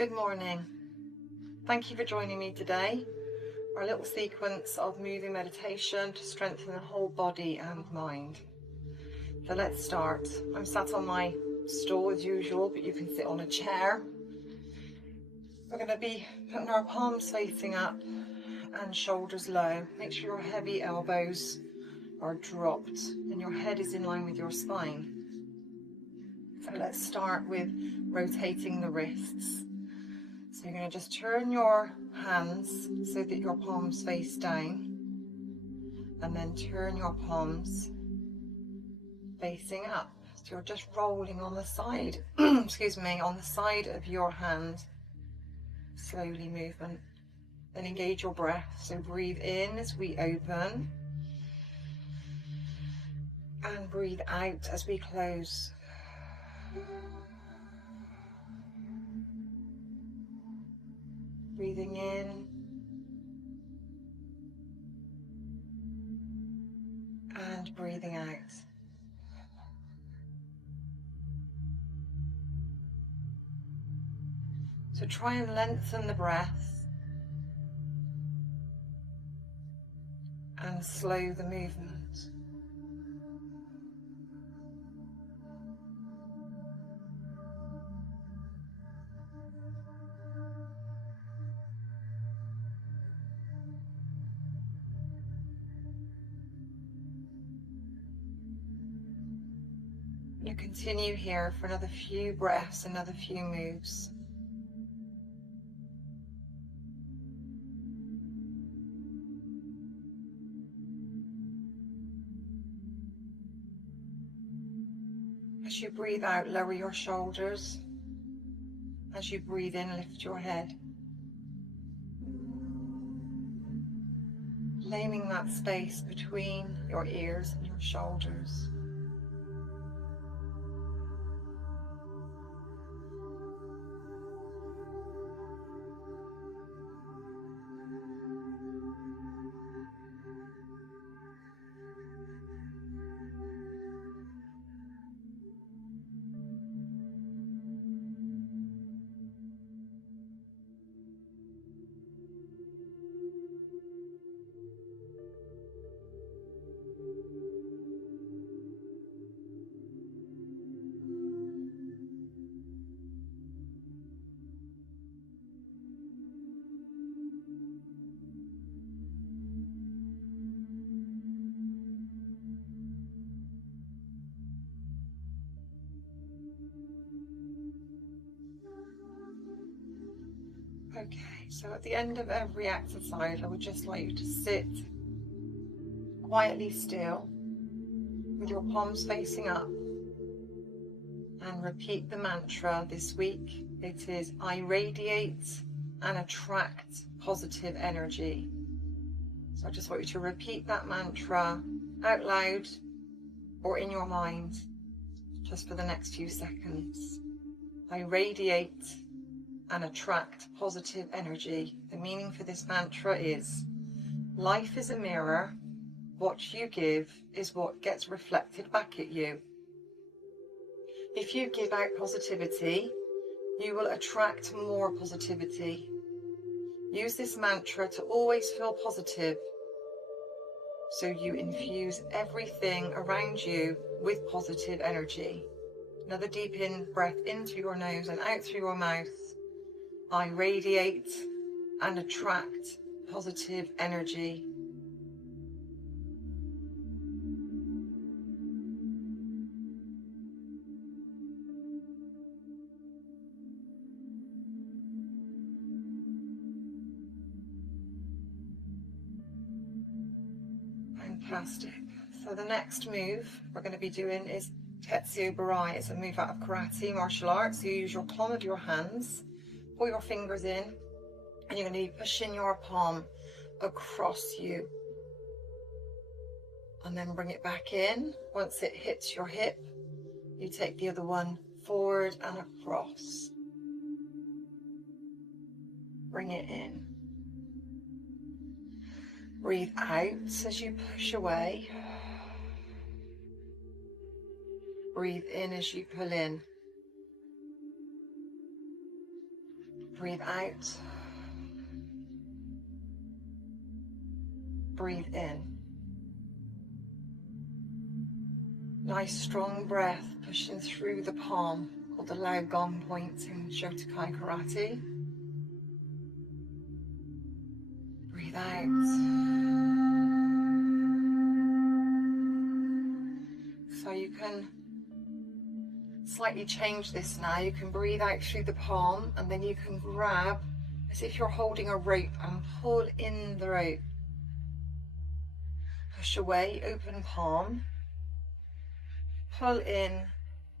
Good morning. Thank you for joining me today. Our little sequence of moving meditation to strengthen the whole body and mind. So let's start. I'm sat on my stool as usual, but you can sit on a chair. We're going to be putting our palms facing up and shoulders low. Make sure your heavy elbows are dropped and your head is in line with your spine. So let's start with rotating the wrists. So you're going to just turn your hands so that your palms face down, and then turn your palms facing up. So you're just rolling on the side, excuse me, on the side of your hand, slowly movement. Then engage your breath. So breathe in as we open, and breathe out as we close. Breathing in and breathing out. So try and lengthen the breath and slow the movement. You continue here for another few breaths, another few moves. As you breathe out, lower your shoulders. As you breathe in, lift your head. Claiming that space between your ears and your shoulders. Okay, so at the end of every exercise, I would just like you to sit quietly still with your palms facing up and repeat the mantra this week. It is, I radiate and attract positive energy. So I just want you to repeat that mantra out loud or in your mind just for the next few seconds. I radiate and attract positive energy. The meaning for this mantra is, life is a mirror. What you give is what gets reflected back at you. If you give out positivity, you will attract more positivity. Use this mantra to always feel positive, so you infuse everything around you with positive energy. Another deep breath in through your nose and out through your mouth. I radiate and attract positive energy. Fantastic. So the next move we're going to be doing is Tetsuo-Burai. It's a move out of karate, martial arts. You use your palm of your hands, pull your fingers in, and you're going to be pushing your palm across you. And then bring it back in. Once it hits your hip, you take the other one forward and across. Bring it in. Breathe out as you push away. Breathe in as you pull in. Breathe out. Breathe in. Nice strong breath pushing through the palm, called the Lao Gong point in Shotokai Karate. Breathe out. So you can slightly change this now. You can breathe out through the palm, and then you can grab as if you're holding a rope and pull in the rope. Push away, open palm. Pull in,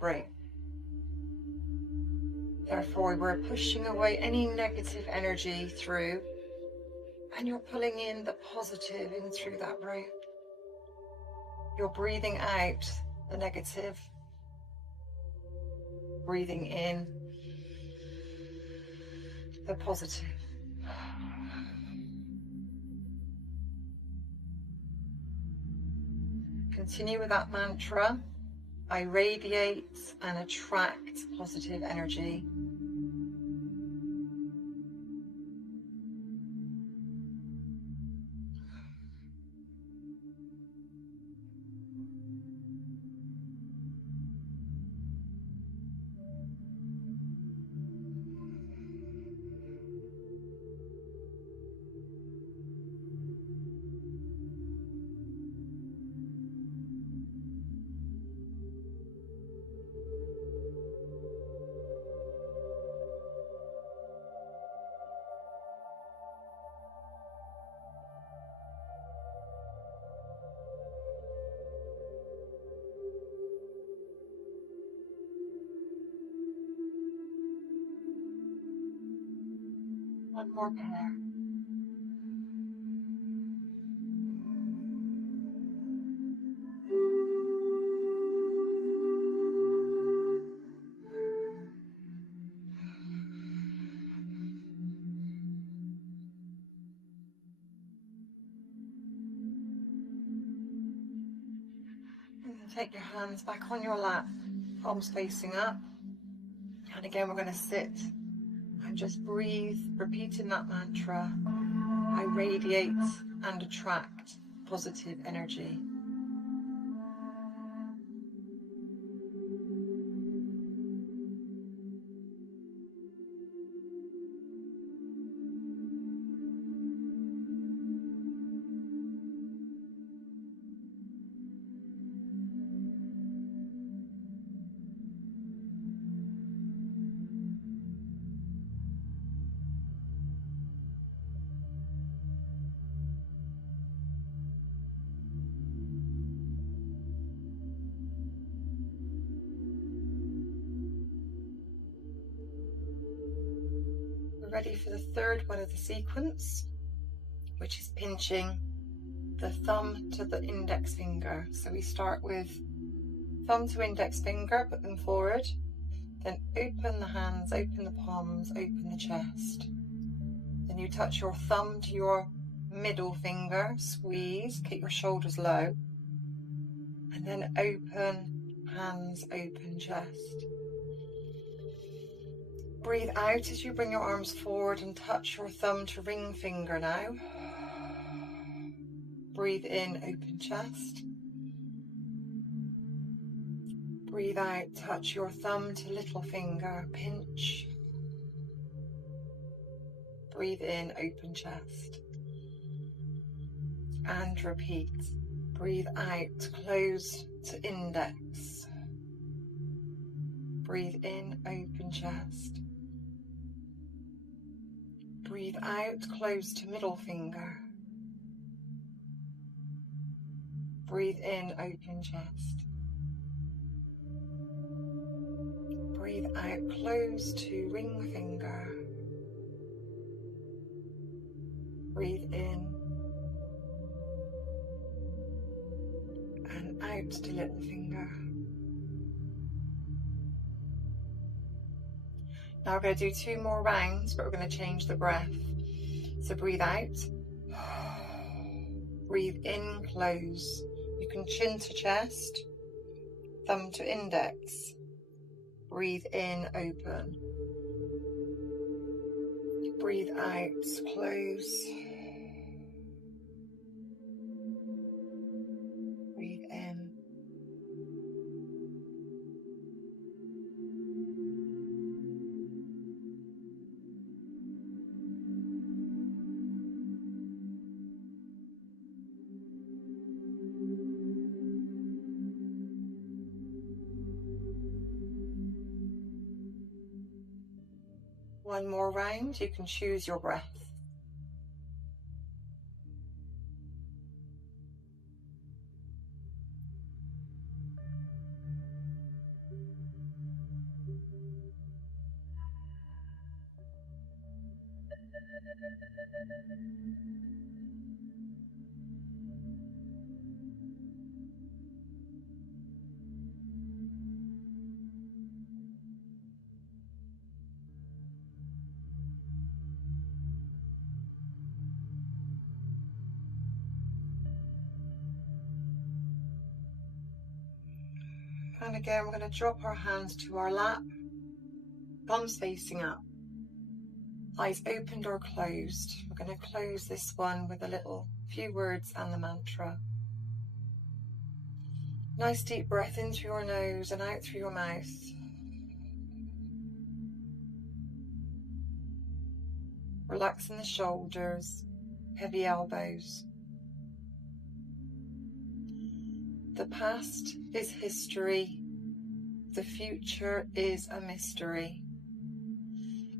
rope. Therefore, we're pushing away any negative energy through, and you're pulling in the positive in through that rope. You're breathing out the negative, breathing in the positive. Continue with that mantra. I radiate and attract positive energy. One more pair. And then take your hands back on your lap, palms facing up. And again, we're going to sit and just breathe, repeating that mantra. I radiate and attract positive energy. Ready for the third one of the sequence, which is pinching the thumb to the index finger. So we start with thumb to index finger, put them forward, then open the hands, open the palms, open the chest. Then you touch your thumb to your middle finger, squeeze, keep your shoulders low, and then open hands, open chest. Breathe out as you bring your arms forward and touch your thumb to ring finger now. Breathe in, open chest. Breathe out, touch your thumb to little finger, pinch. Breathe in, open chest. And repeat. Breathe out, close to index. Breathe in, open chest. Breathe out, close to middle finger. Breathe in, open chest. Breathe out, close to ring finger. Breathe in and out to little finger. Now we're going to do 2 more rounds, but we're going to change the breath. So breathe out. Breathe in, close. You can chin to chest, thumb to index. Breathe in, open. breathe out, close. Breathe in. One more round, you can choose your breath. And again, we're going to drop our hands to our lap, palms facing up, eyes opened or closed. We're going to close this one with a few words and the mantra. Nice deep breath in through your nose and out through your mouth. Relaxing the shoulders, heavy elbows. The past is history. The future is a mystery.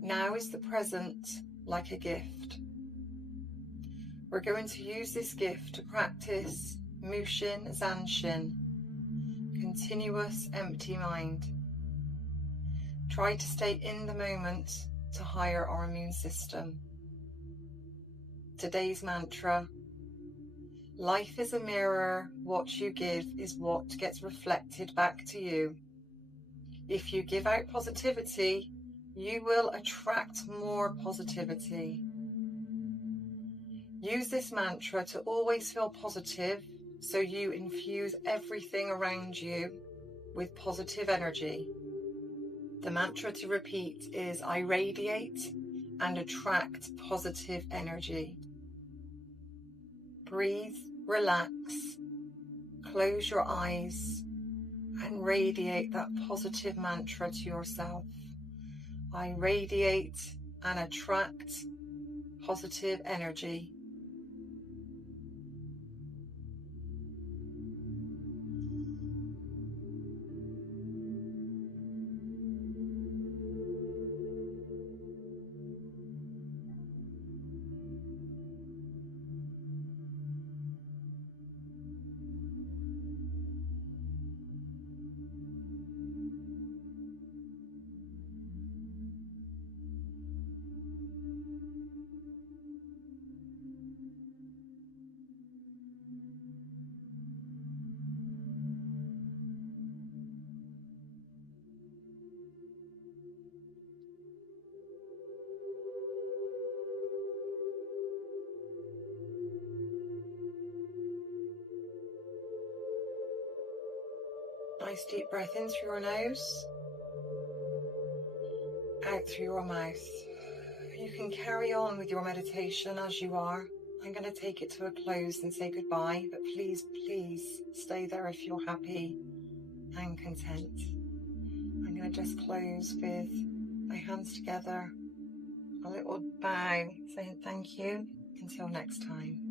Now is the present like a gift. We're going to use this gift to practice Mushin Zanshin, continuous empty mind. Try to stay in the moment to hire our immune system. Today's mantra: life is a mirror, what you give is what gets reflected back to you. If you give out positivity, you will attract more positivity. Use this mantra to always feel positive, so you infuse everything around you with positive energy. The mantra to repeat is I radiate and attract positive energy. Breathe, relax, close your eyes and radiate that positive mantra to yourself. I radiate and attract positive energy. Nice deep breath in through your nose, out through your mouth. You can carry on with your meditation as you are. I'm going to take it to a close and say goodbye, but please, please stay there if you're happy and content. I'm going to just close with my hands together, a little bow, saying thank you. Until next time.